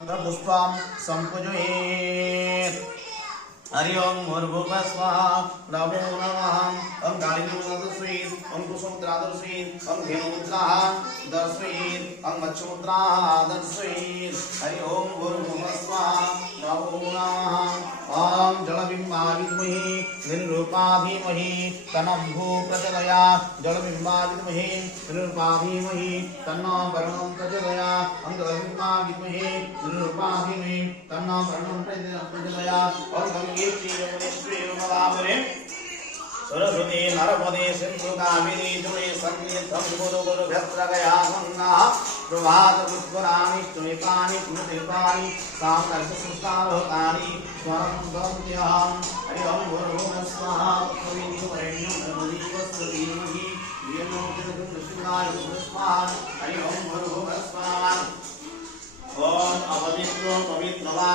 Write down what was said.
पुष्पं संपूजयेत्। हरि ओम भूर्भुवः स्वाहा नमो नमः। ओम कालीमुद्रादर्शयेत्, ओम कुसुममुद्रादर्शयेत्, ओम धेनुमुद्रादर्शयेत्, ओम मत्स्यमुद्रादर्शयेत्। हरि ओम भूर्भुवः स्वाहा नमो नमः। ओम जलबिम्बाय विद्महे निर्रूपाय धीमहि तन्नो प्रचोदयात्। जलबिम्बाय विद्महे निर्रूपाय धीमहि तन्नो वरुणः प्रचोदयात्। ओम जलबिम्बाय विद्महे निर्रूपाय धीमहि तन्नो वरुणः प्रचोदयात्। ओम गंगे श्री यमुने सरस्वती नर्मदे सिंधु कावेरी जमुने सन्निधिं गुरु गुरु भद्रगया गंगा प्रभात पुष्कराणि स्वेतानि स्मृतिर्पाणि सामर्षसंस्कारोकानि स्वरं गन्त्यहं। हरि ओम भूर्भुवः स्वाहा तत्सवितुर्वरेण्यं भर्गो धीमहि धियो यो न प्रचोदयात्। हरि ओम भूर्भुवः स्वाहा। ओम अपवित्रो पवित्रवा